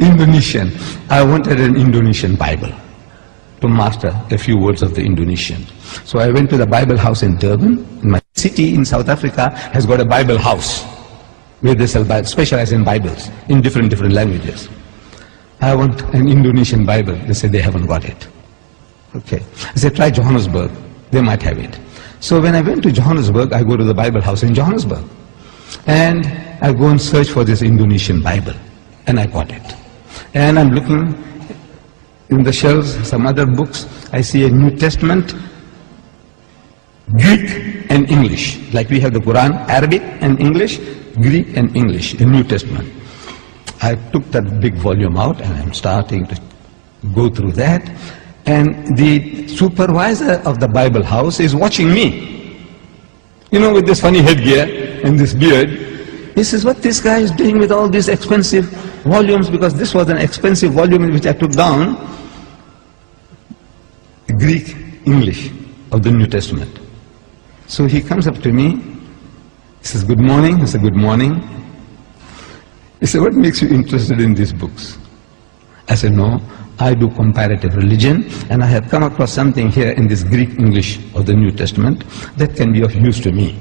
Indonesian. I wanted an Indonesian Bible to master a few words of the Indonesian. So I went to the Bible house in Durban. My city in South Africa has got a Bible house where they sell Bibles, specialize in Bibles in different languages. I want an Indonesian Bible. They said they haven't got it. Okay. I said, try Johannesburg. They might have it. So when I went to Johannesburg, I go to the Bible house in Johannesburg. And I go and search for this Indonesian Bible. And I got it. And I'm looking in the shelves, some other books. I see a New Testament, Greek and English. Like we have the Quran, Arabic and English, Greek and English, a New Testament. I took that big volume out and I'm starting to go through that. And the supervisor of the Bible house is watching me. You know, with this funny headgear and this beard. He says, what this guy is doing with all these expensive volumes, because this was an expensive volume in which I took down Greek, English of the New Testament. So he comes up to me, he says, good morning. I said, good morning. He said, what makes you interested in these books? I said, no, I do comparative religion, and I have come across something here in this Greek English of the New Testament that can be of use to me.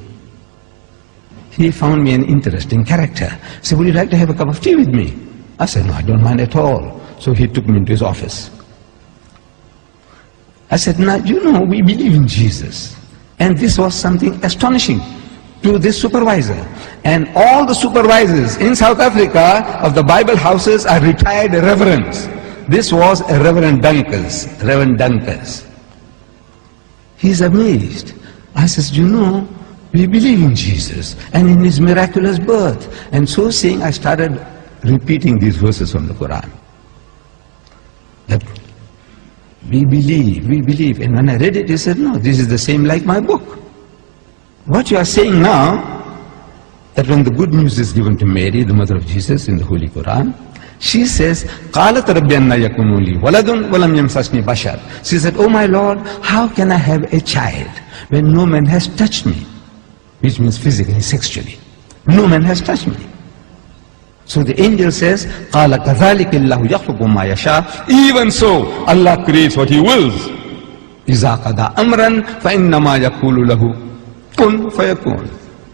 He found me an interesting character. He said, would you like to have a cup of tea with me? I said, no, I don't mind at all. So he took me into his office. I said, now, you know, we believe in Jesus. And this was something astonishing to this supervisor. And all the supervisors in South Africa of the Bible houses are retired reverends. This was a Reverend Dunkers. He's amazed. I says, you know, we believe in Jesus and in his miraculous birth. And so saying, I started repeating these verses from the Quran. That we believe. And when I read it, he said, no, this is the same like my book. What you are saying now, that when the good news is given to Mary, the mother of Jesus, in the Holy Quran, she says, قَالَتْ رَبِّ أَنَّ يَكُونُ لِي وَلَدٌ وَلَمْ يَمْسَسْنِي بَشَرٌ. She said, oh my Lord, how can I have a child when no man has touched me? Which means physically, sexually. No man has touched me. So the angel says, قَالَ كَذَلِكَ اللَّهُ يَخْلُقُ مَا يَشَاءُ. Even so, Allah creates what He wills. إِذَا قَضَى أَمْرًا فَإِنَّمَا يَقُولُ لَهُ كُن فَيَكُونُ.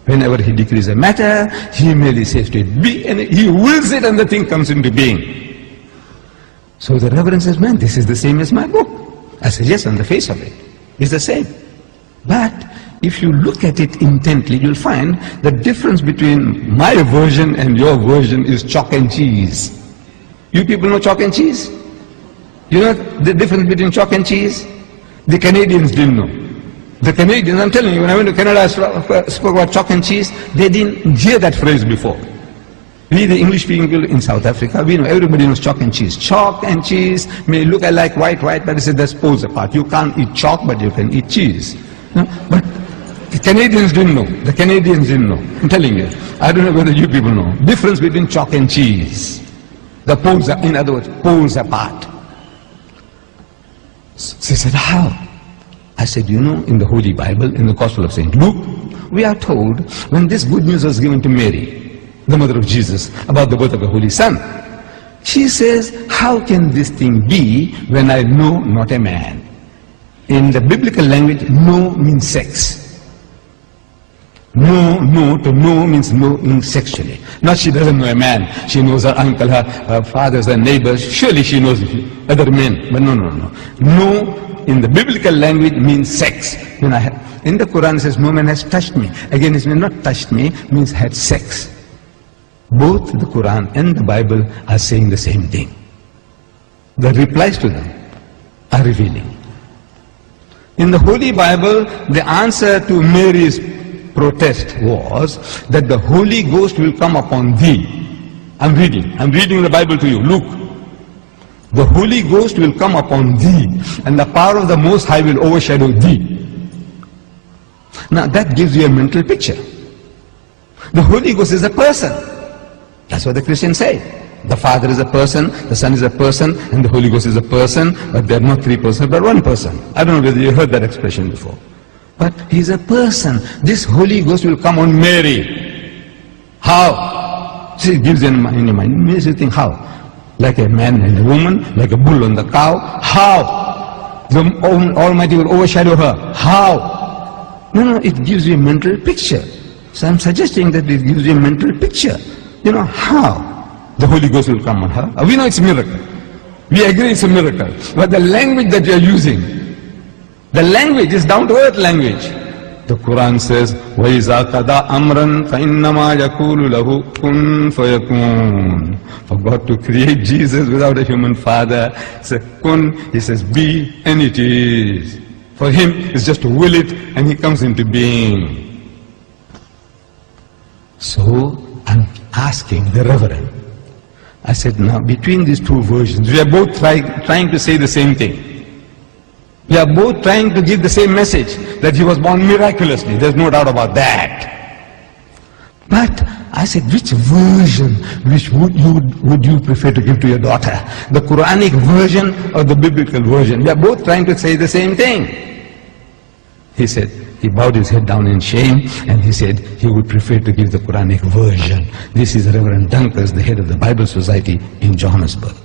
Whenever He decrees a matter, He merely says to it, be, and He wills it and the thing comes into being. So the Reverend says, man, this is the same as my book. I said, yes, on the face of it, it's the same. But if you look at it intently, you'll find the difference between my version and your version is chalk and cheese. You people know chalk and cheese? You know the difference between chalk and cheese? The Canadians didn't know. The Canadians, I'm telling you, when I went to Canada, I spoke about chalk and cheese. They didn't hear that phrase before. We, the English people in South Africa, we know, everybody knows chalk and cheese. Chalk and cheese may look like white, but it's that's poles apart. You can't eat chalk, but you can eat cheese. No? But the Canadians didn't know. The Canadians didn't know. I'm telling you. I don't know whether you people know. Difference between chalk and cheese. The poles are, in other words, poles apart. So he said, how? I said, you know, in the Holy Bible, in the Gospel of St. Luke, we are told when this good news was given to Mary, the mother of Jesus, about the birth of the Holy Son, she says, how can this thing be when I know not a man? In the biblical language, know means sex. No to know means knowing sexually. Not she doesn't know a man. She knows her uncle, her fathers, her neighbors. Surely she knows other men. But no. No in the biblical language means sex. In the Quran it says, no man has touched me. Again, it means not touched me, means had sex. Both the Quran and the Bible are saying the same thing. The replies to them are revealing. In the Holy Bible, the answer to Mary's protest was that the Holy Ghost will come upon thee. I'm reading the Bible to you. Luke. The Holy Ghost will come upon thee, and the power of the Most High will overshadow thee. Now that gives you a mental picture. The Holy Ghost is a person. That's what the Christians say. The Father is a person, the Son is a person, and the Holy Ghost is a person, but they're not three persons, but one person. I don't know whether you heard that expression before. But He's a person. This Holy Ghost will come on Mary. How? See, it gives you in your mind. It makes you think how. like a man and a woman, like a bull and the cow. How? The Almighty will overshadow her. How? No, it gives you a mental picture. So I'm suggesting that it gives you a mental picture. How? The Holy Ghost will come on her. We know it's a miracle. We agree it's a miracle. But the language that you're using, the language is down-to-earth language. The Quran says, وَإِذَا قَضَى أَمْرًا فَإِنَّمَا يَقُولُ لَهُ كُن فَيَكُونُ. For God to create Jesus without a human father, says kun, he says be, and it is. For him, it's just to will it, and he comes into being. So, I'm asking the Reverend, I said, now between these two versions, we are both trying to say the same thing. We are both trying to give the same message, that he was born miraculously. There's no doubt about that. But I said, which version would you prefer to give to your daughter? The Quranic version or the biblical version? We are both trying to say the same thing. He said, he bowed his head down in shame, and he said he would prefer to give the Quranic version. This is Reverend Dunkas, the head of the Bible Society in Johannesburg.